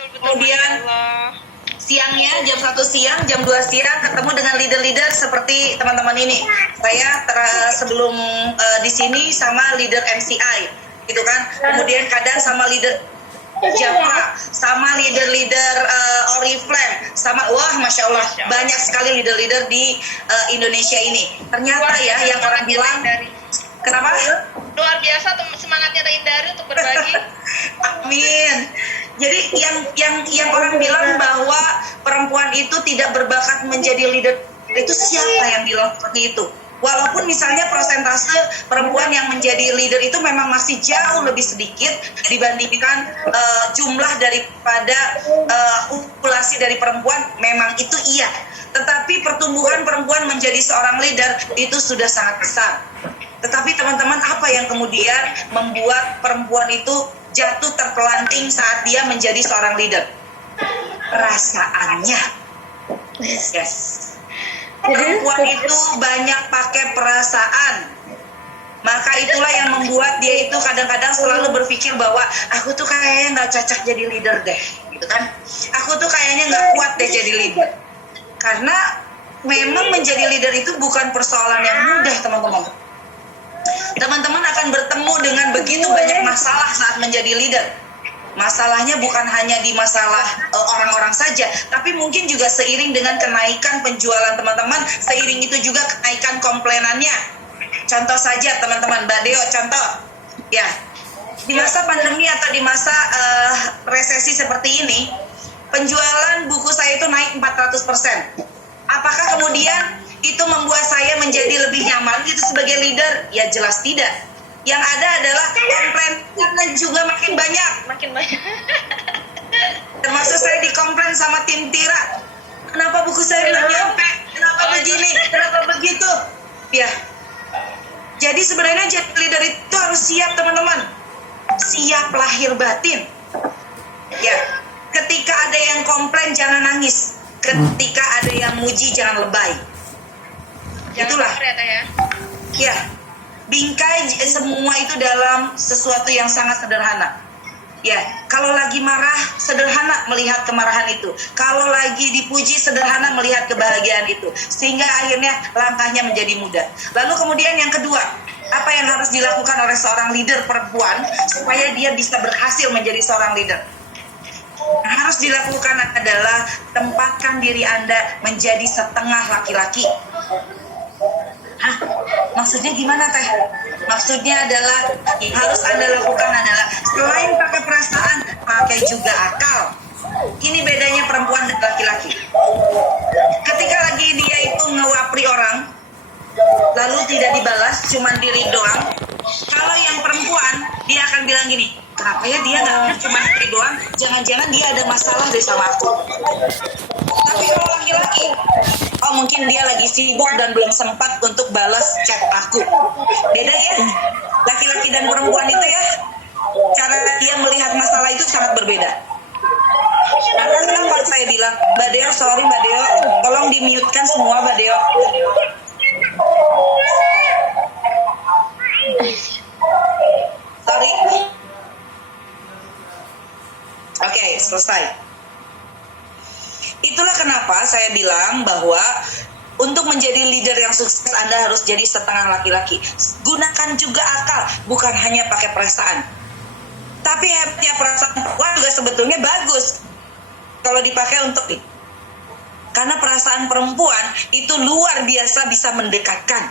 Betul, Kemudian siangnya jam 1 siang, jam 2 siang ketemu dengan leader-leader seperti teman-teman ini. Saya sebelum di sini sama leader MCI, gitu kan. Kemudian kadang sama leader Japra, sama leader-leader Oriflame, sama wah masya Allah banyak sekali leader-leader di Indonesia ini. Ternyata ya yang orang bilang kenapa? Luar biasa semangatnya Teh Indari untuk berbagi. Amin. Jadi yang orang bilang bahwa perempuan itu tidak berbakat menjadi leader, itu siapa yang bilang seperti itu? Walaupun misalnya persentase perempuan yang menjadi leader itu memang masih jauh lebih sedikit dibandingkan jumlah daripada populasi dari perempuan, memang itu iya. Tetapi pertumbuhan perempuan menjadi seorang leader itu sudah sangat besar. Tetapi teman-teman, apa yang kemudian membuat perempuan itu jatuh terpelanting saat dia menjadi seorang leader? Perasaannya. Yes. Perempuan itu banyak pakai perasaan. Maka itulah yang membuat dia itu kadang-kadang selalu berpikir bahwa aku tuh kayaknya nggak cocok jadi leader deh, gitu kan? Aku tuh kayaknya nggak kuat deh jadi leader. Karena memang menjadi leader itu bukan persoalan yang mudah, teman-teman. Teman-teman akan bertemu dengan begitu banyak masalah saat menjadi leader. Masalahnya bukan hanya di masalah orang-orang saja, tapi mungkin juga seiring dengan kenaikan penjualan teman-teman, seiring itu juga kenaikan komplainannya. Contoh saja teman-teman, Mbak Deo, contoh. Ya, di masa pandemi atau di masa resesi seperti ini, penjualan buku saya itu naik 400%. Apakah kemudian itu membuat saya menjadi lebih nyaman gitu sebagai leader? Ya jelas tidak. Yang ada adalah komplain karena juga makin banyak. Termasuk saya dikomplain sama tim Tira. Kenapa buku saya belum nyampe? Kenapa begini? Kenapa begitu? Ya. Jadi sebenarnya jadi leader itu harus siap, teman-teman. Siap lahir batin. Ya. Ketika ada yang komplain jangan nangis. Ketika ada yang muji jangan lebay. Itulah. Ya. Bingkai semua itu dalam sesuatu yang sangat sederhana. Ya, kalau lagi marah, sederhana melihat kemarahan itu. Kalau lagi dipuji, sederhana melihat kebahagiaan itu. Sehingga akhirnya langkahnya menjadi mudah. Lalu kemudian yang kedua, apa yang harus dilakukan oleh seorang leader perempuan supaya dia bisa berhasil menjadi seorang leader? Yang harus dilakukan adalah tempatkan diri Anda menjadi setengah laki-laki. Hah? Maksudnya gimana Teh? Maksudnya adalah yang harus Anda lakukan adalah selain pakai perasaan, pakai juga akal. Ini bedanya perempuan dan laki-laki. Ketika lagi dia itu ngewapri orang, lalu tidak dibalas, cuman diri doang. Kalau yang perempuan, dia akan bilang gini, kenapa ya dia nggak cuma diri doang? Jangan-jangan dia ada masalah deh sama aku. Tapi kalau laki-laki, oh mungkin dia lagi sibuk dan belum sempat untuk balas chat aku. Beda ya, laki-laki dan perempuan itu ya, cara dia melihat masalah itu sangat berbeda. Karena kenapa saya bilang, Mbak Deo, sorry Mbak Deo, tolong di-mute-kan semua Mbak Deo. Sorry. Oke, selesai. Itulah kenapa saya bilang bahwa untuk menjadi leader yang sukses Anda harus jadi setengah laki-laki. Gunakan juga akal, bukan hanya pakai perasaan. Tapi hebatnya perasaan perempuan juga sebetulnya bagus kalau dipakai untuk itu. Karena perasaan perempuan itu luar biasa bisa mendekatkan.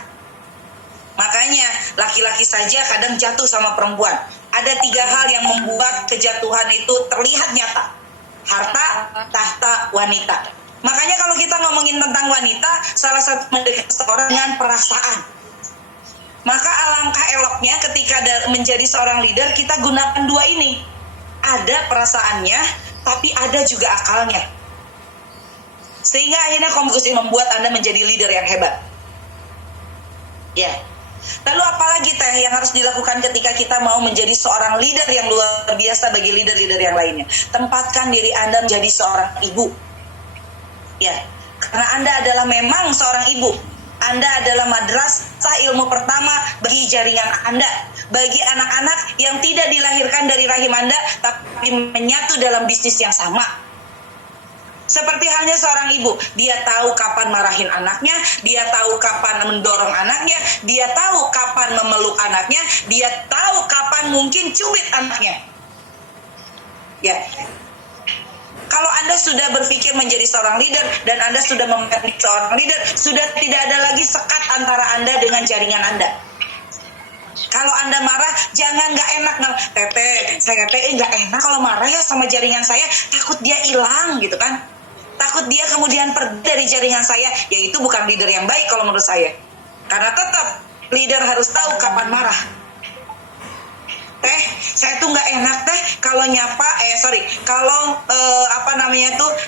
Makanya laki-laki saja kadang jatuh sama perempuan. Ada 3 hal yang membuat kejatuhan itu terlihat nyata. Harta, tahta, wanita. Makanya kalau kita ngomongin tentang wanita, salah satu mendekat seorang dengan perasaan. Maka alangkah eloknya ketika menjadi seorang leader, kita gunakan 2 ini. Ada perasaannya, tapi ada juga akalnya. Sehingga akhirnya kompetisi membuat Anda menjadi leader yang hebat. Ya. Lalu apalagi Teh yang harus dilakukan ketika kita mau menjadi seorang leader yang luar biasa bagi leader-leader yang lainnya? Tempatkan diri Anda menjadi seorang ibu. Ya, karena Anda adalah memang seorang ibu. Anda adalah madrasah ilmu pertama bagi jaringan Anda, bagi anak-anak yang tidak dilahirkan dari rahim Anda, tapi menyatu dalam bisnis yang sama. Seperti halnya seorang ibu, dia tahu kapan marahin anaknya, dia tahu kapan mendorong anaknya, dia tahu kapan memeluk anaknya, dia tahu kapan mungkin cubit anaknya. Ya. Kalau Anda sudah berpikir menjadi seorang leader dan Anda sudah menjadi seorang leader, sudah tidak ada lagi sekat antara Anda dengan jaringan Anda. Kalau Anda marah, jangan nggak enak. Teteh, saya nggak enak kalau marah ya sama jaringan saya, takut dia hilang gitu kan. Takut dia kemudian pergi dari jaringan saya, yaitu bukan leader yang baik kalau menurut saya. Karena tetap leader harus tahu kapan marah. Teh, saya tuh nggak enak teh kalau kalau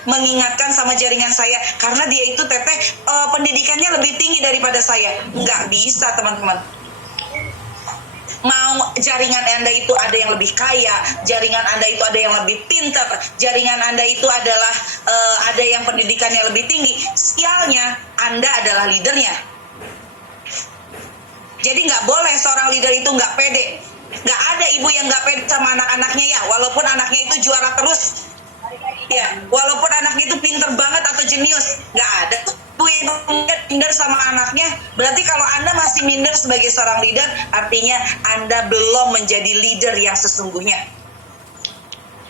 mengingatkan sama jaringan saya, karena dia itu teteh pendidikannya lebih tinggi daripada saya. Nggak bisa teman-teman. Mau jaringan Anda itu ada yang lebih kaya, jaringan Anda itu ada yang lebih pintar, jaringan Anda itu adalah ada yang pendidikannya lebih tinggi. Sialnya Anda adalah leadernya. Jadi nggak boleh seorang leader itu nggak pede. Nggak ada ibu yang nggak pede sama anak-anaknya ya, walaupun anaknya itu juara terus. Ya, walaupun anaknya itu pinter banget atau jenius, nggak ada tuh ibu yang minder sama anaknya. Berarti kalau Anda masih minder sebagai seorang leader, artinya Anda belum menjadi leader yang sesungguhnya.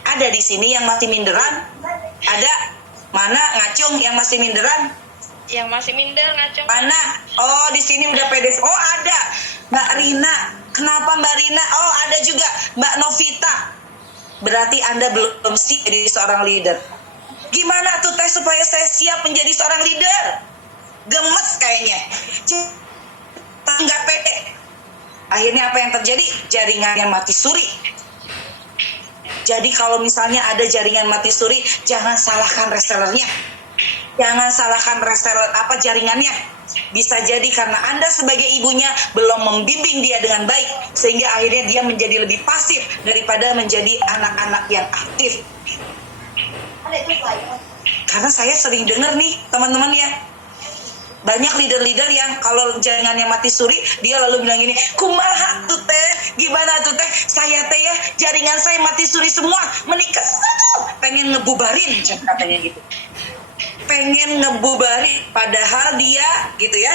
Ada di sini yang masih minderan? Ada? Mana ngacung yang masih minderan? Yang masih minder ngacung. Mana? Oh, di sini udah pede. Oh, ada. Mbak Rina. Kenapa Mbak Rina? Oh, ada juga Mbak Novita. Berarti Anda belum siap jadi seorang leader. Gimana tuh teh supaya saya siap menjadi seorang leader? Gemes kayaknya. Nggak pede. Akhirnya apa yang terjadi? Jaringan yang mati suri. Jadi kalau misalnya ada jaringan mati suri, jangan salahkan resellernya. Jangan salahkan reseller jaringannya. Bisa jadi karena Anda sebagai ibunya belum membimbing dia dengan baik, sehingga akhirnya dia menjadi lebih pasif daripada menjadi anak-anak yang aktif. Karena saya sering dengar nih teman-teman ya, banyak leader-leader yang kalau jaringannya mati suri, dia lalu bilang gini, kumaha tuh teh, gimana tuh teh, saya teh ya jaringan saya mati suri semua, menikah pengen ngebubarin, katanya gitu. Pengen ngebubarin, padahal dia gitu ya,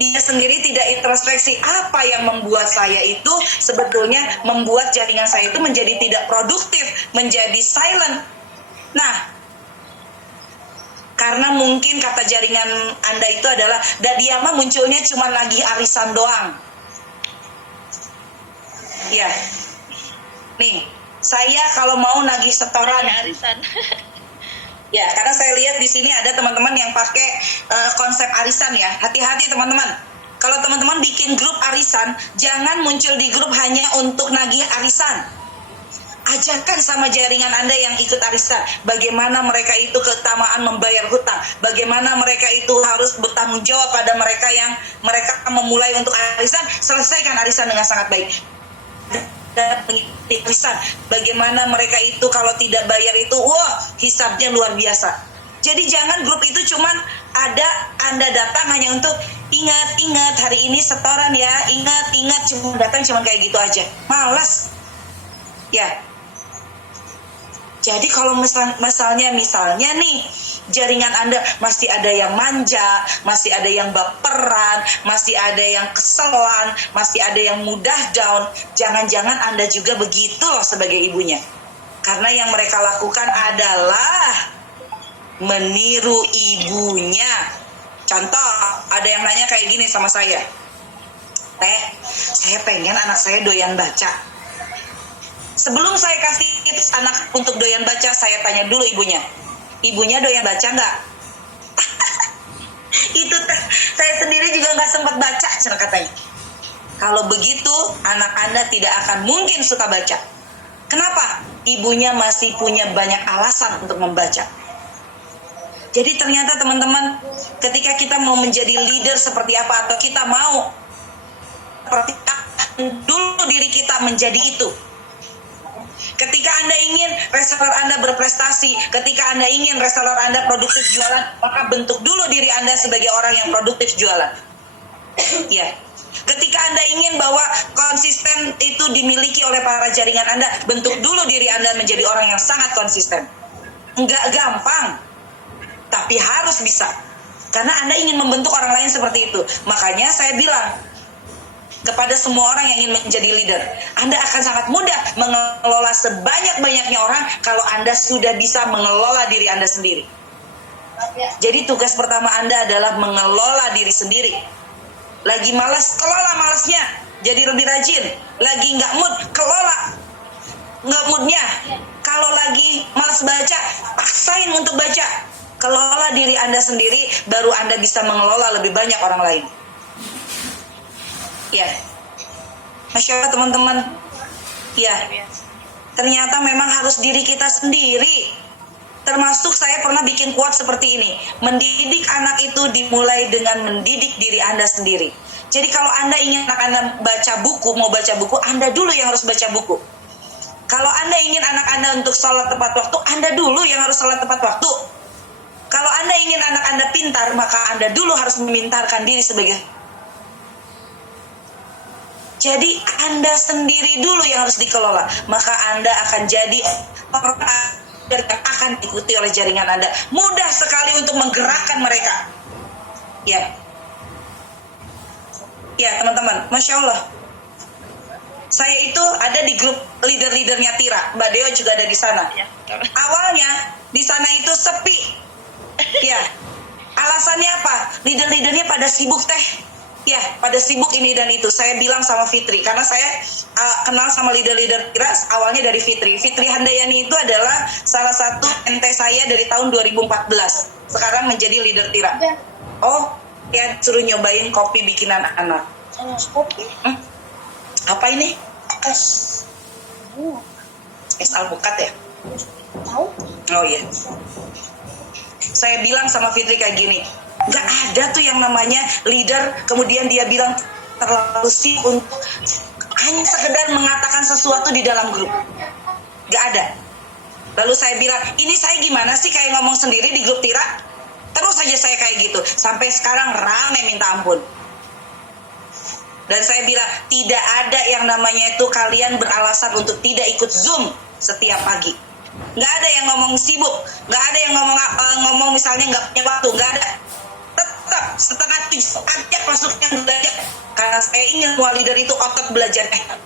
dia sendiri tidak introspeksi apa yang membuat saya itu sebetulnya membuat jaringan saya itu menjadi tidak produktif, menjadi silent. Nah, karena mungkin kata jaringan Anda itu adalah dia mah munculnya cuma lagi arisan doang. Ya, nih saya kalau mau nagih setoran arisan. Ya, karena saya lihat di sini ada teman-teman yang pakai konsep arisan ya. Hati-hati teman-teman. Kalau teman-teman bikin grup arisan, jangan muncul di grup hanya untuk nagih arisan. Ajarkan sama jaringan Anda yang ikut arisan, bagaimana mereka itu keutamaan membayar hutang, bagaimana mereka itu harus bertanggung jawab pada mereka yang mereka memulai untuk arisan, selesaikan arisan dengan sangat baik. Dan mengikuti arisan, bagaimana mereka itu kalau tidak bayar itu, hisabnya luar biasa. Jadi jangan grup itu cuman ada Anda datang hanya untuk ingat hari ini setoran ya, ingat cuma datang cuma kayak gitu aja, malas. Ya. Jadi kalau misalnya nih jaringan Anda masih ada yang manja, masih ada yang baperan, masih ada yang keselan, masih ada yang mudah down, jangan-jangan Anda juga begitu loh sebagai ibunya. Karena yang mereka lakukan adalah meniru ibunya. Contoh, ada yang nanya kayak gini sama saya, saya pengen anak saya doyan baca. Sebelum saya kasih tips anak untuk doyan baca, saya tanya dulu ibunya. Ibunya doyan baca nggak? Itu saya sendiri juga nggak sempat baca, katanya. Kalau begitu, anak Anda tidak akan mungkin suka baca. Kenapa? Ibunya masih punya banyak alasan untuk membaca. Jadi ternyata teman-teman, ketika kita mau menjadi leader seperti apa, atau kita mau seperti apa, dulu diri kita menjadi itu. Ketika Anda ingin reseller Anda berprestasi, ketika Anda ingin reseller Anda produktif jualan, maka bentuk dulu diri Anda sebagai orang yang produktif jualan. Ya. Ketika Anda ingin bahwa konsisten itu dimiliki oleh para jaringan Anda, bentuk dulu diri Anda menjadi orang yang sangat konsisten. Enggak gampang, tapi harus bisa. Karena Anda ingin membentuk orang lain seperti itu. Makanya saya bilang kepada semua orang yang ingin menjadi leader, Anda akan sangat mudah mengelola sebanyak-banyaknya orang kalau Anda sudah bisa mengelola diri Anda sendiri. Jadi tugas pertama Anda adalah mengelola diri sendiri. Lagi malas, kelola malasnya, jadi lebih rajin. Lagi nggak mood, kelola nggak moodnya. Kalau lagi malas baca, paksain untuk baca. Kelola diri Anda sendiri, baru Anda bisa mengelola lebih banyak orang lain. Ya, Masya Allah teman-teman. Ya, ternyata memang harus diri kita sendiri. Termasuk saya pernah bikin quote seperti ini. Mendidik anak itu dimulai dengan mendidik diri Anda sendiri. Jadi kalau Anda ingin anak Anda mau baca buku, Anda dulu yang harus baca buku. Kalau Anda ingin anak Anda untuk sholat tepat waktu, Anda dulu yang harus sholat tepat waktu. Kalau Anda ingin anak Anda pintar, maka Anda dulu harus memintarkan diri sebagai. Jadi Anda sendiri dulu yang harus dikelola, maka Anda akan jadi orang yang akan diikuti oleh jaringan Anda. Mudah sekali untuk menggerakkan mereka. Ya teman-teman, Masya Allah. Saya itu ada di grup leader-leadernya Tira. Mbak Deo juga ada di sana. Awalnya di sana itu sepi. Ya, alasannya apa? Leader-leadernya pada sibuk teh. Ya, pada sibuk ini dan itu. Saya bilang sama Fitri, karena saya kenal sama leader-leader Tira awalnya dari Fitri. Fitri Handayani itu adalah salah satu ente saya dari tahun 2014. Sekarang menjadi leader Tira. Oh, ya suruh nyobain kopi bikinan anak. Kopi? Apa ini? Es alpukat ya? Tahu? Oh iya. Saya bilang sama Fitri kayak gini, nggak ada tuh yang namanya leader kemudian dia bilang terlalu sibuk untuk hanya sekedar mengatakan sesuatu di dalam grup. Nggak ada. Lalu saya bilang, ini saya gimana sih kayak ngomong sendiri di grup Tira? Terus saja saya kayak gitu, sampai sekarang rame minta ampun. Dan saya bilang, tidak ada yang namanya itu kalian beralasan untuk tidak ikut Zoom setiap pagi. Nggak ada yang ngomong sibuk, nggak ada yang ngomong misalnya nggak punya waktu, nggak ada. Tetap setengah 7 ajak masuknya belajar. Karena saya ingin semua leader itu otot belajarnya.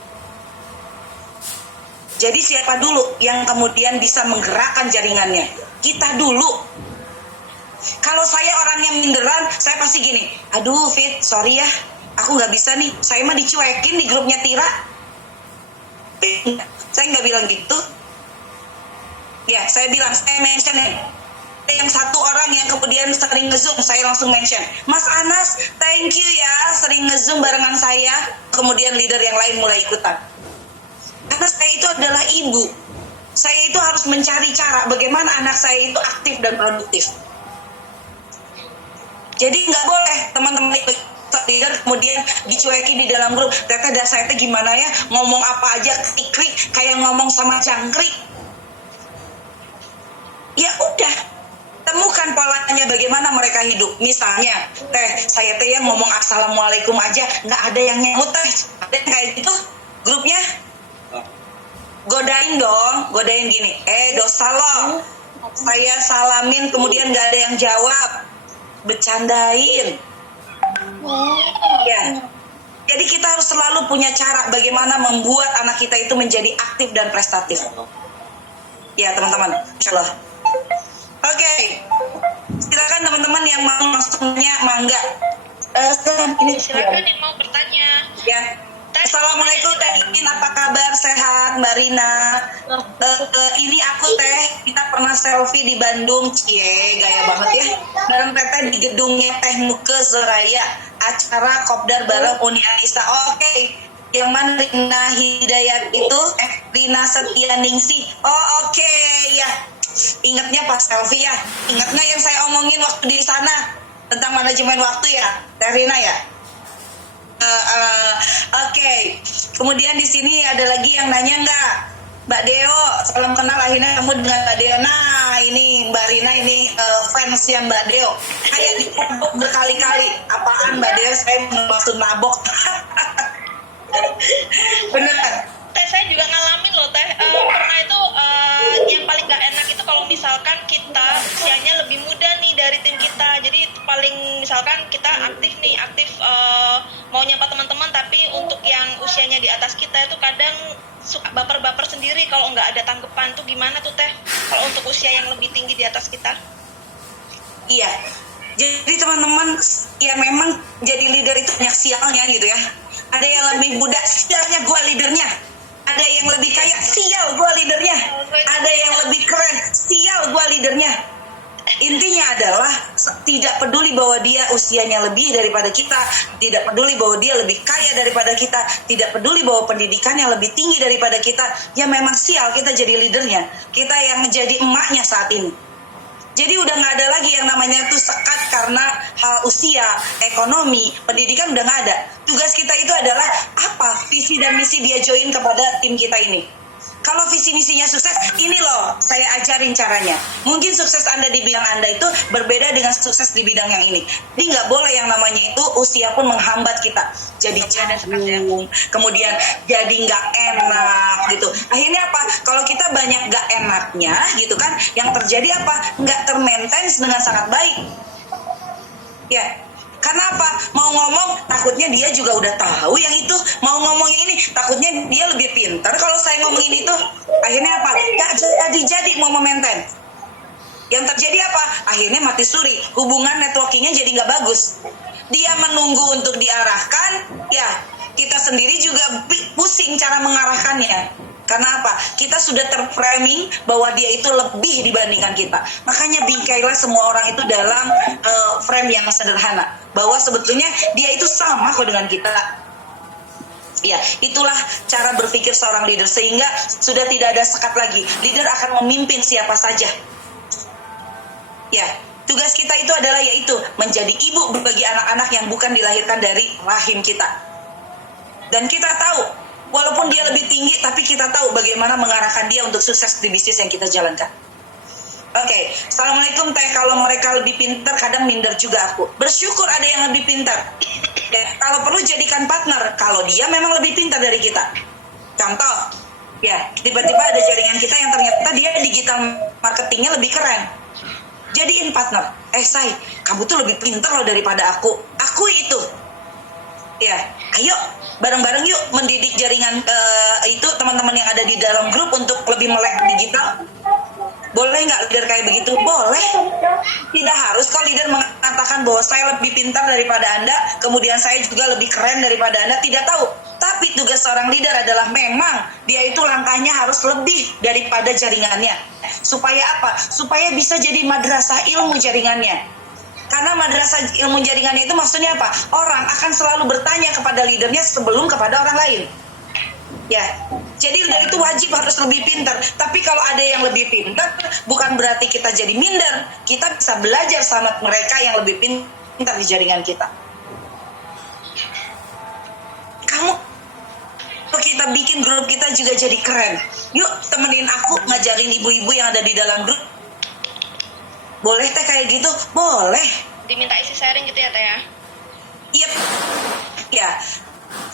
Jadi siapa dulu yang kemudian bisa menggerakkan jaringannya? Kita dulu. Kalau saya orang yang minderan, saya pasti gini, aduh Fit, sorry ya, aku nggak bisa nih, saya mah dicuekin di grupnya Tira. Saya nggak bilang gitu. Ya, saya bilang, saya mention yang satu orang yang kemudian sering nge-zoom, saya langsung mention, Mas Anas, thank you ya, sering nge-zoom barengan saya. Kemudian leader yang lain mulai ikutan. Karena saya itu adalah ibu. Saya itu harus mencari cara bagaimana anak saya itu aktif dan produktif. Jadi nggak boleh teman-teman leader kemudian dicuekin di dalam grup. Teteh dasar itu gimana ya, ngomong apa aja klik kayak ngomong sama jangkrik. Ya udah, temukan polanya bagaimana mereka hidup. Misalnya, saya yang ngomong assalamualaikum aja nggak ada yang nyamut teh. Ada yang kayak gitu grupnya. Godain dong, godain gini. Dosa lo. Saya salamin kemudian nggak ada yang jawab. Bercandain. Ya. Jadi kita harus selalu punya cara bagaimana membuat anak kita itu menjadi aktif dan prestatif. Ya teman-teman, insyaallah. Oke. Silakan teman-teman yang mau langsungnya mangga. Silakan yang mau bertanya. Ya. Assalamualaikum Teh Iin, apa kabar? Sehat Mbak Rina? Ini aku Teh, kita pernah selfie di Bandung, cie gaya banget ya. Bareng Teteh di gedungnya Teh Nuke Zoraya, acara kopdar bareng Uni Anissa. Oke. Yang mana Rina Hidayat itu? Rina Setianingsih. Oke ya. Ingatnya pas selfie ya. Ingat nggak yang saya omongin waktu di sana tentang manajemen waktu ya, Teh Rina ya? Oke. Kemudian di sini ada lagi yang nanya nggak? Mbak Deo, salam kenal akhirnya kamu dengan Mbak Deo. Nah ini Mbak Rina ini fansnya Mbak Deo. Kayak ditabok berkali-kali. Apaan Mbak Deo? Saya maksud nabok. Beneran. Teh, saya juga ngalamin loh Teh. Pernah itu yang paling gak enak itu kalau misalkan kita usianya lebih muda nih dari tim kita. Jadi itu paling misalkan kita aktif mau nyapa teman-teman, tapi untuk yang usianya di atas kita itu kadang suka baper-baper sendiri kalau nggak ada tanggapan. Tuh gimana tuh Teh kalau untuk usia yang lebih tinggi di atas kita? Iya. Jadi teman-teman ya memang jadi leader itu banyak sialnya gitu ya. Ada yang lebih muda, sialnya gue leadernya. Ada yang lebih kaya, sial gue leadernya. Ada yang lebih keren, sial gue leadernya. Intinya adalah tidak peduli bahwa dia usianya lebih daripada kita, tidak peduli bahwa dia lebih kaya daripada kita, tidak peduli bahwa pendidikannya lebih tinggi daripada kita. Ya memang sial kita jadi leadernya, kita yang jadi emaknya saat ini. Jadi udah nggak ada lagi yang namanya tuh sekat karena hal usia, ekonomi, pendidikan udah nggak ada. Tugas kita itu adalah apa? Visi dan misi dia join kepada tim kita ini. Kalau visi misinya sukses, ini loh saya ajarin caranya. Mungkin sukses Anda di bidang Anda itu berbeda dengan sukses di bidang yang ini. Jadi nggak boleh yang namanya itu usia pun menghambat kita. Jadi canggung, kemudian jadi nggak enak gitu. Akhirnya apa? Kalau kita banyak nggak enaknya gitu kan, yang terjadi apa? Nggak termaintain dengan sangat baik. Ya. Karena apa? Mau ngomong takutnya dia juga udah tahu yang itu. Mau ngomong yang ini takutnya dia lebih pintar. Kalau saya ngomongin itu, akhirnya apa? Gak jadi mau memaintain. Yang terjadi apa? Akhirnya mati suri. Hubungan networkingnya jadi gak bagus. Dia menunggu untuk diarahkan, ya kita sendiri juga pusing cara mengarahkannya. Karena apa? Kita sudah terframing bahwa dia itu lebih dibandingkan kita. Makanya bingkailah semua orang itu dalam frame yang sederhana. Bahwa sebetulnya dia itu sama kok dengan kita. Ya, itulah cara berpikir seorang leader. Sehingga sudah tidak ada sekat lagi. Leader akan memimpin siapa saja. Ya, tugas kita itu adalah yaitu menjadi ibu bagi anak-anak yang bukan dilahirkan dari rahim kita. Dan kita tahu walaupun dia lebih tinggi, tapi kita tahu bagaimana mengarahkan dia untuk sukses di bisnis yang kita jalankan. Oke, Assalamualaikum Teh. Kalau mereka lebih pintar, kadang minder juga aku. Bersyukur ada yang lebih pintar. Ya, kalau perlu jadikan partner. Kalau dia memang lebih pintar dari kita. Contoh, ya tiba-tiba ada jaringan kita yang ternyata dia digital marketingnya lebih keren. Jadiin partner. Say, kamu tuh lebih pintar loh daripada aku. Aku itu. Ya, ayo bareng-bareng yuk mendidik jaringan itu teman-teman yang ada di dalam grup untuk lebih melek digital. Boleh nggak leader kayak begitu? Boleh. Tidak harus kalau leader mengatakan bahwa saya lebih pintar daripada Anda, kemudian saya juga lebih keren daripada Anda. Tidak tahu. Tapi tugas seorang leader adalah memang dia itu langkahnya harus lebih daripada jaringannya. Supaya apa? Supaya bisa jadi madrasah ilmu jaringannya. Karena madrasah ilmu jaringannya itu maksudnya apa? Orang akan selalu bertanya kepada leadernya sebelum kepada orang lain. Ya, jadi leader itu wajib harus lebih pintar. Tapi kalau ada yang lebih pintar, bukan berarti kita jadi minder. Kita bisa belajar sama mereka yang lebih pintar di jaringan kita. Kalau kita bikin grup kita juga jadi keren. Yuk temenin aku ngajarin ibu-ibu yang ada di dalam grup. Boleh Teh kayak gitu? Boleh. Diminta isi sharing gitu ya Teh ya? Iya. Ya.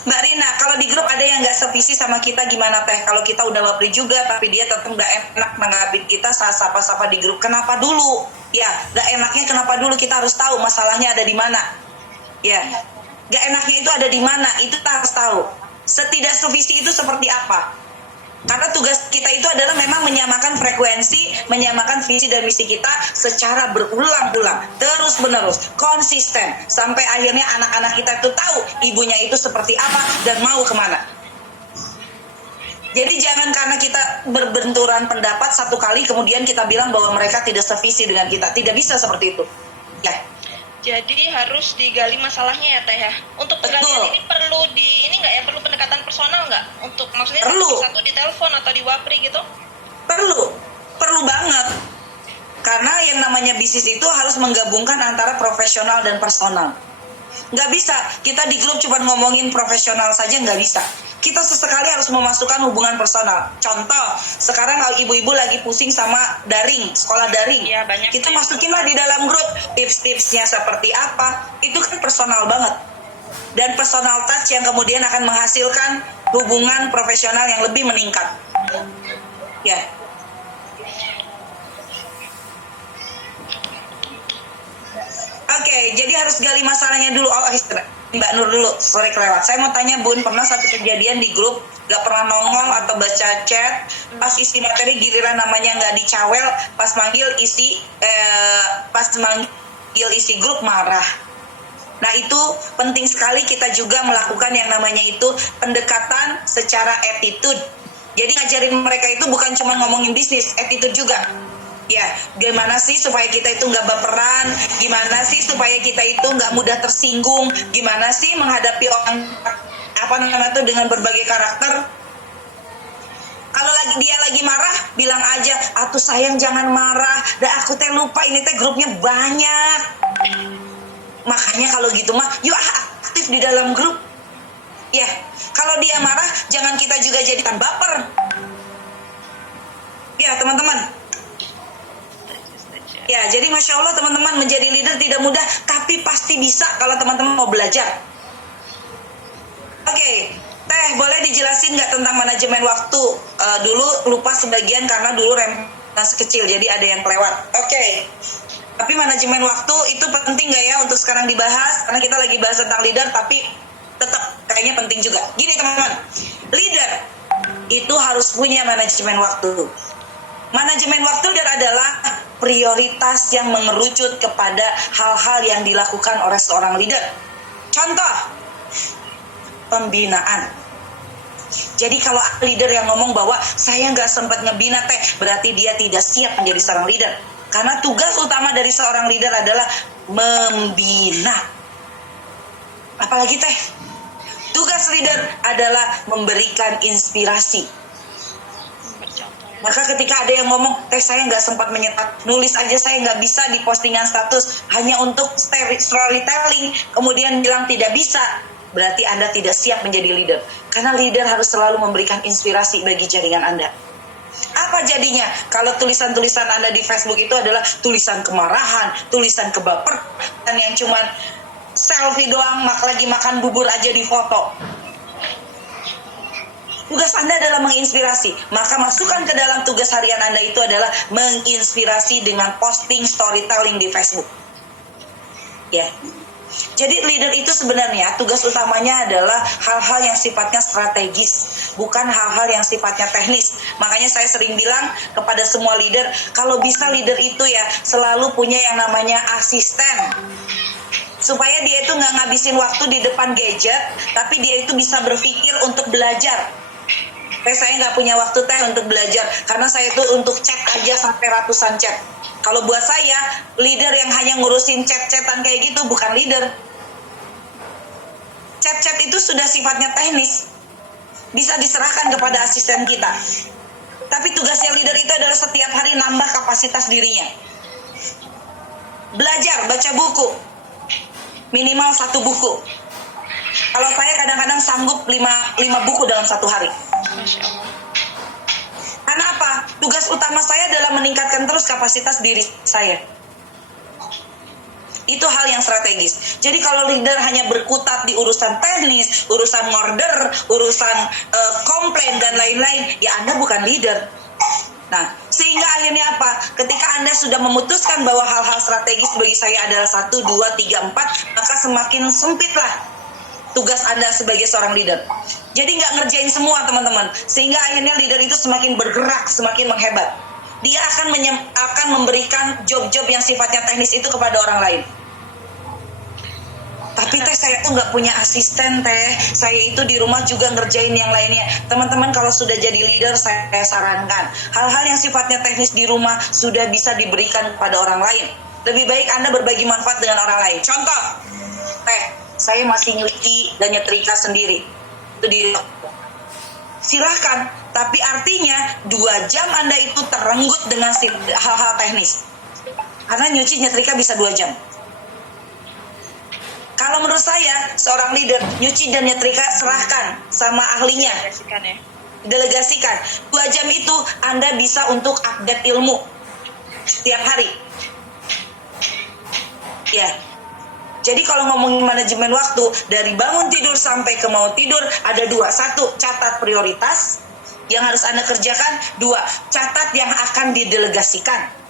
Mbak Rina, kalau di grup ada yang nggak sevisi sama kita gimana Teh? Kalau kita udah lapri juga tapi dia tetap nggak enak nanggapin kita saat sapa-sapa di grup, kenapa dulu? Ya, nggak enaknya kenapa dulu? Kita harus tahu masalahnya ada di mana. Ya, nggak enaknya itu ada di mana? Itu kita harus tahu. Setidak sevisi itu seperti apa? Karena tugas kita itu adalah memang menyamakan frekuensi, menyamakan visi dan misi kita secara berulang-ulang, terus-menerus, konsisten, sampai akhirnya anak-anak kita itu tahu ibunya itu seperti apa dan mau kemana. Jadi jangan karena kita berbenturan pendapat satu kali kemudian kita bilang bahwa mereka tidak sevisi dengan kita. Tidak bisa seperti itu. Ya. Jadi harus digali masalahnya ya Teh ya. Untuk penggalian ini perlu perlu pendekatan personal nggak? Untuk maksudnya satu di telepon atau di wapri gitu? Perlu banget. Karena yang namanya bisnis itu harus menggabungkan antara profesional dan personal. Nggak bisa kita di grup cuma ngomongin profesional saja, nggak bisa. Kita sesekali harus memasukkan hubungan personal. Contoh, sekarang kalau ibu-ibu lagi pusing sama daring, sekolah daring. Iya, banyak. Kita masukinlah di dalam grup tips-tipsnya seperti apa. Itu kan personal banget. Dan personal touch yang kemudian akan menghasilkan hubungan profesional yang lebih meningkat. Ya. Oke, jadi harus gali masalahnya dulu. Oh, Mbak Nur dulu, sorry kelewat. Saya mau tanya Bun, pernah satu kejadian di grup gak pernah nongol atau baca chat, pas isi materi giliran namanya gak dicawel, pas manggil isi grup marah. Nah itu penting sekali kita juga melakukan yang namanya itu pendekatan secara attitude. Jadi ngajarin mereka itu bukan cuma ngomongin bisnis, attitude juga. Ya, gimana sih supaya kita itu nggak baperan? Gimana sih supaya kita itu nggak mudah tersinggung? Gimana sih menghadapi orang dengan berbagai karakter? Kalau dia lagi marah, bilang aja, "Atuh sayang jangan marah. Dah aku teh lupa ini teh grupnya banyak." Makanya kalau gitu mah, yuk aktif di dalam grup. Ya, kalau dia marah, jangan kita juga jadikan baper. Ya teman-teman. Ya, jadi Masya Allah teman-teman, menjadi leader tidak mudah, tapi pasti bisa kalau teman-teman mau belajar. Oke, Teh, boleh dijelasin nggak tentang manajemen waktu? Dulu lupa sebagian karena dulu masih kecil, jadi ada yang kelewat. Oke, tapi manajemen waktu itu penting nggak ya untuk sekarang dibahas? Karena kita lagi bahas tentang leader, tapi tetap kayaknya penting juga. Gini teman-teman, leader itu harus punya manajemen waktu. Manajemen waktu adalah prioritas yang mengerucut kepada hal-hal yang dilakukan oleh seorang leader. Contoh, pembinaan. Jadi kalau leader yang ngomong bahwa saya nggak sempat ngebina Teh, berarti dia tidak siap menjadi seorang leader. Karena tugas utama dari seorang leader adalah membina. Apalagi Teh, tugas leader adalah memberikan inspirasi. Maka ketika ada yang ngomong, Teh saya nggak sempat menyetak, nulis aja saya nggak bisa di postingan status hanya untuk storytelling, kemudian bilang tidak bisa, berarti Anda tidak siap menjadi leader. Karena leader harus selalu memberikan inspirasi bagi jaringan Anda. Apa jadinya kalau tulisan-tulisan Anda di Facebook itu adalah tulisan kemarahan, tulisan kebaperan yang cuman selfie doang, lagi makan bubur aja di foto. Tugas Anda adalah menginspirasi. Maka masukkan ke dalam tugas harian Anda itu adalah menginspirasi dengan posting storytelling di Facebook. Ya. Jadi leader itu sebenarnya tugas utamanya adalah hal-hal yang sifatnya strategis, bukan hal-hal yang sifatnya teknis. Makanya saya sering bilang kepada semua leader, kalau bisa leader itu ya selalu punya yang namanya asisten. Supaya dia itu nggak ngabisin waktu di depan gadget, tapi dia itu bisa berpikir untuk belajar. Saya nggak punya waktu Teh untuk belajar, karena saya itu untuk chat aja sampai ratusan chat. Kalau buat saya, leader yang hanya ngurusin chat-chatan kayak gitu bukan leader. Chat-chat itu sudah sifatnya teknis, bisa diserahkan kepada asisten kita. Tapi tugasnya leader itu adalah setiap hari nambah kapasitas dirinya. Belajar, baca buku, minimal 1 buku. Kalau saya kadang-kadang sanggup 5 buku dalam 1 hari. Masya Allah. Karena apa? Tugas utama saya adalah meningkatkan terus kapasitas diri saya. Itu hal yang strategis. Jadi kalau leader hanya berkutat di urusan teknis, urusan order, urusan komplain dan lain-lain, ya Anda bukan leader. Nah, sehingga akhirnya apa? Ketika Anda sudah memutuskan bahwa hal-hal strategis bagi saya adalah 1, 2, 3, 4, maka semakin sempitlah tugas Anda sebagai seorang leader. Jadi nggak ngerjain semua teman-teman. Sehingga akhirnya leader itu semakin bergerak, semakin menghebat. Dia akan memberikan job-job yang sifatnya teknis itu kepada orang lain. Tapi Teh saya tuh nggak punya asisten Teh. Saya itu di rumah juga ngerjain yang lainnya. Teman-teman kalau sudah jadi leader, saya sarankan hal-hal yang sifatnya teknis di rumah sudah bisa diberikan kepada orang lain. Lebih baik Anda berbagi manfaat dengan orang lain. Contoh, Teh, saya masih nyuci dan nyetrika sendiri. Itu silahkan, tapi artinya 2 jam Anda itu terenggut dengan hal-hal teknis. Karena nyuci nyetrika bisa 2 jam. Kalau menurut saya, seorang leader, nyuci dan nyetrika serahkan sama ahlinya. Delegasikan ya. Delegasikan. 2 jam itu Anda bisa untuk update ilmu setiap hari. Ya. Jadi kalau ngomongin manajemen waktu, dari bangun tidur sampai ke mau tidur, ada 2. 1, catat prioritas yang harus Anda kerjakan. 2, catat yang akan didelegasikan.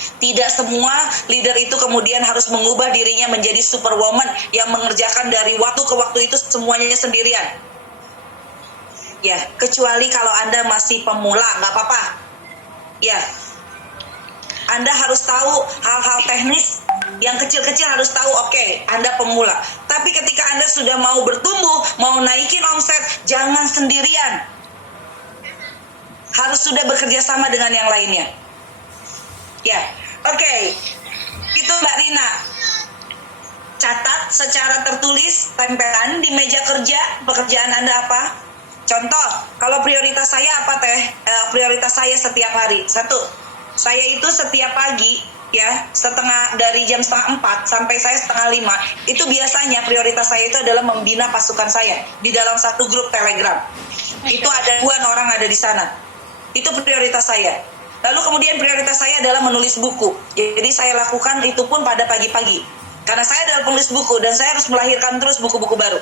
Tidak semua leader itu kemudian harus mengubah dirinya menjadi superwoman yang mengerjakan dari waktu ke waktu itu semuanya sendirian. Ya, kecuali kalau Anda masih pemula, nggak apa-apa. Ya, Anda harus tahu hal-hal teknis, yang kecil-kecil harus tahu, oke, Anda pemula. Tapi ketika Anda sudah mau bertumbuh, mau naikin omset, jangan sendirian. Harus sudah bekerja sama dengan yang lainnya. Ya, oke. Itu Mbak Rina. Catat secara tertulis, tempelan di meja kerja, pekerjaan Anda apa? Contoh, kalau prioritas saya apa Teh? Prioritas saya setiap hari. 1, saya itu setiap pagi ya, dari jam 3:30 sampai saya 4:30, itu biasanya prioritas saya itu adalah membina pasukan saya di dalam satu grup Telegram. Itu ada 2 orang ada di sana. Itu prioritas saya. Lalu kemudian prioritas saya adalah menulis buku. Jadi saya lakukan itu pun pada pagi-pagi. Karena saya adalah penulis buku dan saya harus melahirkan terus buku-buku baru.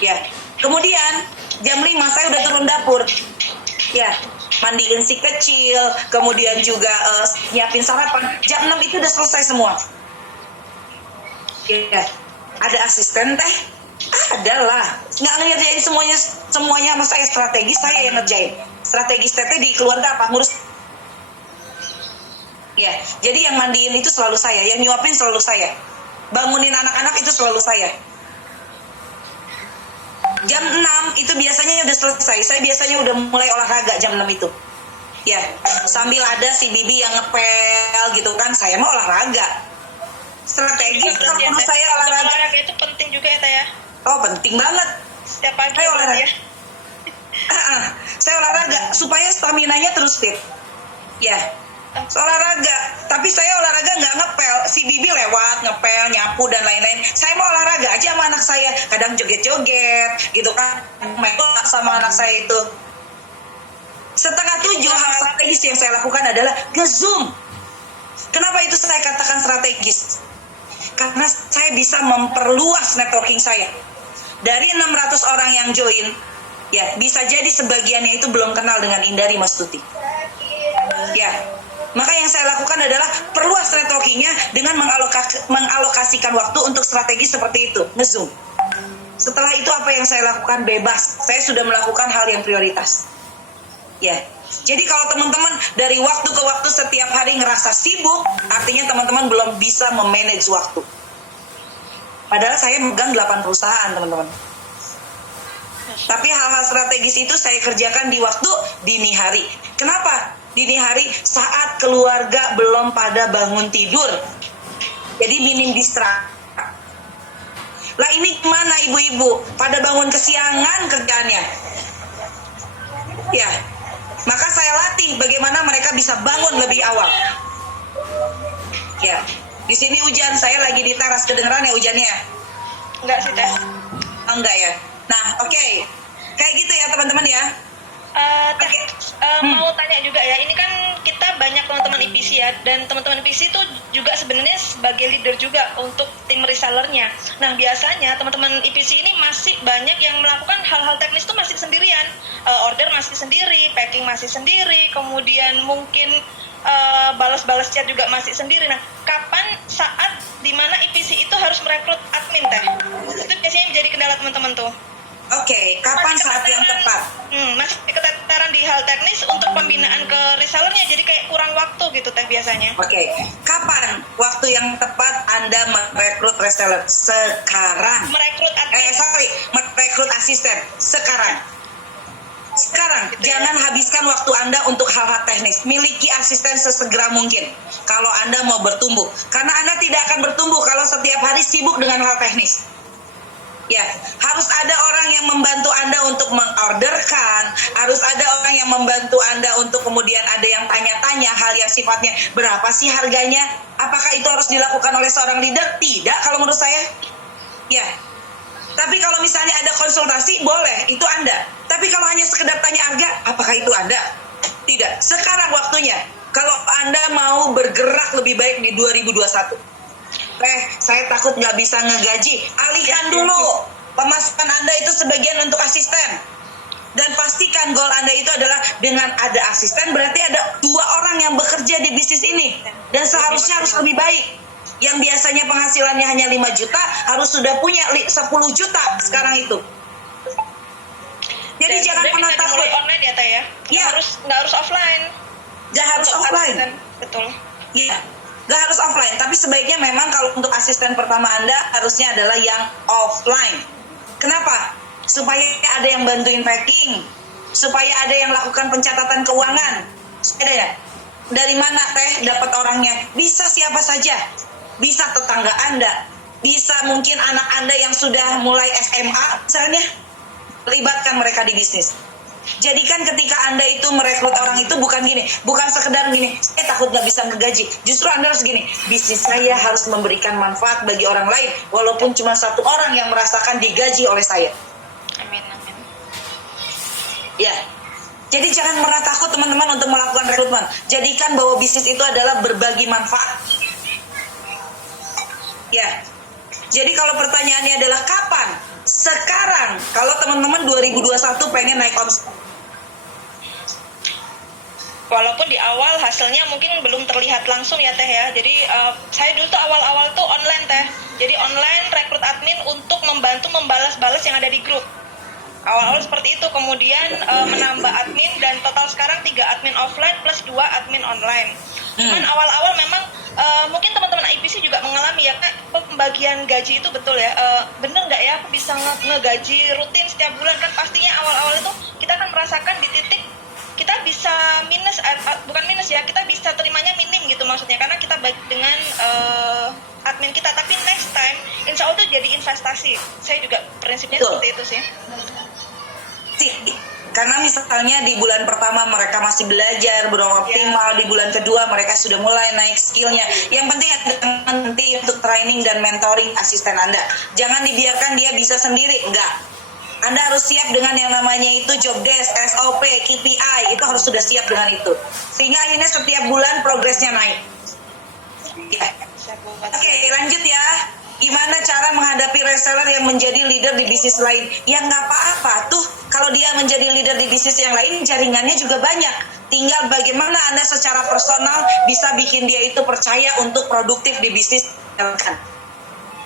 Ya. Kemudian jam 5 saya udah turun dapur. Ya, mandiin si kecil, kemudian juga nyiapin sarapan. Jam 6 itu udah selesai semua. Ya. Ada asisten Teh? Adalah. Nggak ngerjain semuanya sama saya. Strategi saya yang ngerjain. Strategi Teh di keluarga apa? Ngurus. Ya, jadi yang mandiin itu selalu saya, yang nyuapin selalu saya. Bangunin anak-anak itu selalu saya. Jam 6 itu biasanya udah selesai. Saya biasanya udah mulai olahraga jam 6 itu. Ya, sambil ada si Bibi yang ngepel gitu kan, saya mau olahraga. Strategis kalau menurut saya olahraga. Olahraga itu penting juga ya Teh ya. Oh, penting banget. Setiap pagi Saya olahraga. ya. Saya olahraga supaya staminanya terus fit. Ya, olahraga. Tapi saya olahraga nggak ngepel. Si Bibi lewat, ngepel, nyapu dan lain-lain. Saya mau olahraga aja sama anak saya. Kadang joget-joget, gitu kan. Main bola sama anak saya itu. 6:30 hal strategis yang saya lakukan adalah nge-zoom. Kenapa itu saya katakan strategis? Karena saya bisa memperluas networking saya. Dari 600 orang yang join, ya bisa jadi sebagiannya itu belum kenal dengan Indari Mas Tuti. Ya, maka yang saya lakukan adalah perluas networkingnya dengan mengalokasikan waktu untuk strategi seperti itu, nge-zoom. Setelah itu apa yang saya lakukan? Bebas. Saya sudah melakukan hal yang prioritas. Ya, jadi kalau teman-teman dari waktu ke waktu setiap hari ngerasa sibuk, artinya teman-teman belum bisa memanage waktu. Padahal saya megang 8 perusahaan, teman-teman. Tapi hal-hal strategis itu saya kerjakan di waktu dini hari. Kenapa? Dini hari saat keluarga belum pada bangun tidur. Jadi minim distraksi. Lah ini gimana ibu-ibu? Pada bangun kesiangan kerjaannya. Ya, maka saya latih bagaimana mereka bisa bangun lebih awal. Ya, di sini hujan. Saya lagi di teras, kedengeran ya hujannya? Enggak sih Teh. Oh, enggak ya. Nah, oke. Kayak gitu ya teman-teman ya. Teh, mau tanya juga ya, ini kan kita banyak teman-teman IPC ya, dan teman-teman IPC itu juga sebenarnya sebagai leader juga untuk tim resellernya. Nah biasanya teman-teman IPC ini masih banyak yang melakukan hal-hal teknis itu masih sendirian, order masih sendiri, packing masih sendiri, kemudian mungkin balas-balas chat juga masih sendiri. Nah kapan saat dimana IPC itu harus merekrut admin Teh? Itu biasanya menjadi kendala teman-teman tuh. Oke, kapan saat yang tepat? Masih keteteran di hal teknis untuk pembinaan ke resellernya, jadi kayak kurang waktu gitu Teh biasanya. Oke, kapan waktu yang tepat Anda merekrut reseller? Sekarang. Merekrut asisten. Sekarang. Jangan habiskan waktu Anda untuk hal-hal teknis. Miliki asisten sesegera mungkin kalau Anda mau bertumbuh. Karena Anda tidak akan bertumbuh kalau setiap hari sibuk dengan hal teknis. Ya, harus ada orang yang membantu Anda untuk mengorderkan, harus ada orang yang membantu Anda untuk kemudian ada yang tanya-tanya hal yang sifatnya berapa sih harganya? Apakah itu harus dilakukan oleh seorang leader? Tidak, kalau menurut saya. Ya. Tapi kalau misalnya ada konsultasi, boleh, itu Anda. Tapi kalau hanya sekedar tanya harga, apakah itu Anda? Tidak. Sekarang waktunya. Kalau Anda mau bergerak lebih baik di 2021. Saya takut nggak bisa ngegaji. Alihkan dulu pemasukan Anda itu sebagian untuk asisten. Dan pastikan goal Anda itu adalah dengan ada asisten berarti ada 2 orang yang bekerja di bisnis ini. Dan seharusnya harus lebih baik. Yang biasanya penghasilannya hanya 5 juta harus sudah punya 10 juta sekarang itu. Jadi Dan jangan pernah bisa takut. dimulai online ya Teh ya. Iya. Nggak harus offline. Nggak harus Untuk offline. asisten. Betul. Iya, nggak harus offline. Tapi sebaiknya memang kalau untuk asisten pertama Anda harusnya adalah yang offline. Kenapa? Supaya ada yang bantuin packing, supaya ada yang lakukan pencatatan keuangan. Ada ya? Dari mana Teh dapat orangnya? Bisa siapa saja. Bisa tetangga Anda. Bisa mungkin anak Anda yang sudah mulai SMA misalnya. Libatkan mereka di bisnis. Jadikan ketika Anda itu merekrut orang itu bukan gini, bukan sekedar gini, saya takut gak bisa ngegaji. Justru Anda harus gini, bisnis saya harus memberikan manfaat bagi orang lain, walaupun cuma 1 orang yang merasakan digaji oleh saya. Amin, amin. Ya, jadi jangan pernah takut teman-teman untuk melakukan rekrutmen. Jadikan bahwa bisnis itu adalah berbagi manfaat. Ya, jadi kalau pertanyaannya adalah kapan? Sekarang, kalau teman-teman 2021 pengen naik omset. Walaupun di awal hasilnya mungkin belum terlihat langsung ya Teh ya. Jadi saya dulu tuh awal-awal tuh online Teh. Jadi online rekrut admin untuk membantu membalas-balas yang ada di grup. Awal-awal seperti itu, kemudian menambah admin dan total sekarang 3 admin offline plus 2 admin online. Cuman awal-awal memang mungkin teman-teman IPC juga mengalami ya Kak, pembagian gaji itu betul ya. Bener nggak ya aku bisa ngegaji rutin setiap bulan? Kan pastinya awal-awal itu kita akan merasakan di titik kita bisa minus, bukan minus ya, kita bisa terimanya minim gitu maksudnya, karena kita baik dengan admin kita. Tapi next time insya Allah itu jadi investasi. Saya juga prinsipnya Betul. seperti itu sih. Karena misalnya di bulan pertama mereka masih belajar belum optimal, di bulan kedua mereka sudah mulai naik skillnya. Yang penting adalah nanti untuk training dan mentoring asisten Anda. Jangan dibiarkan dia bisa sendiri, enggak. Anda harus siap dengan yang namanya itu job desk, SOP, KPI, itu harus sudah siap dengan itu. Sehingga akhirnya setiap bulan progresnya naik. Ya. Oke, lanjut ya. Gimana cara menghadapi reseller yang menjadi leader di bisnis lain? Ya nggak apa-apa tuh. Kalau dia menjadi leader di bisnis yang lain, jaringannya juga banyak. Tinggal bagaimana Anda secara personal bisa bikin dia itu percaya untuk produktif di bisnis.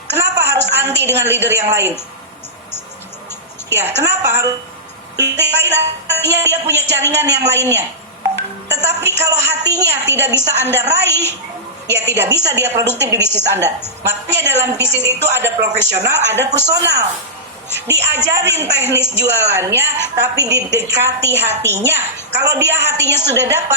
Kenapa harus anti dengan leader yang lain? Ya, kenapa harus leader yang lain? Artinya dia punya jaringan yang lainnya. Tetapi kalau hatinya tidak bisa Anda raih, ya tidak bisa dia produktif di bisnis Anda. Makanya dalam bisnis itu ada profesional, ada personal. Diajarin teknis jualannya, tapi didekati hatinya. Kalau dia hatinya sudah dapat,